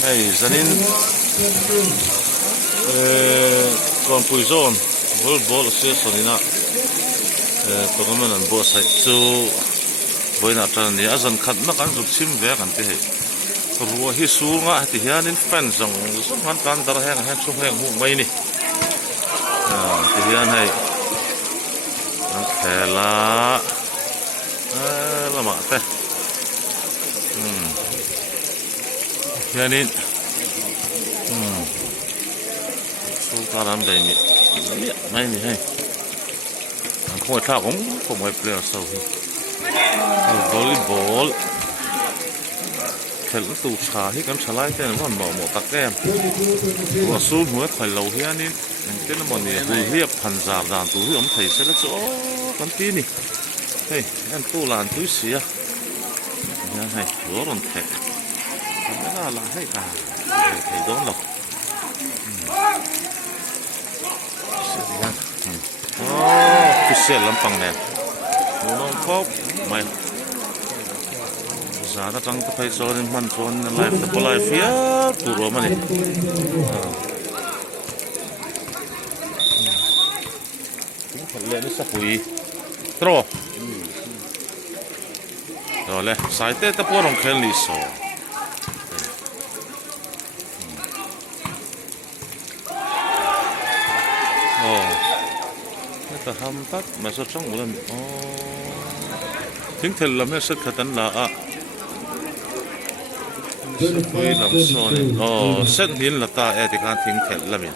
Hey, zanin kon puizon bol sia sonina tournament an bo sai chu boina tan ni azan khat na kan zuk sim ve kan te he ruwa hi sunga ti hianin fan zong som han kan dar heng han chung heng mu mai ni ti hian hai an khela lama te hianin karam đây nhỉ, mấy nhỉ hay, không phải thao không phải player sâu, volleyball, खेल तू छा ही कम चलाई ते नमन मो तक em, वो सूट हुए खेलो ही आनी, ते नमन ये तू ही अब पंजाब दान तू ही हम थी से ल चो कंती नी, हे em तू लान तू सिया, यहाँ है वो रन थे, ना ला है thầy đón lộc. Cái xe lắm bằng này, nó khóc mày, giá nó trắng thấy cho nên man cho nên lại tập lại phía tủ rồi mà này, cũng phải lên nó sắp hủy, rồi, rồi lên, sai tết tập vào trong khen lì xò. Ta ham tắt mà sao trong một lần tiếng thề làm hết sức thật tấn là quy làm sao này set đến là ta thì kan tiếng thề làm gì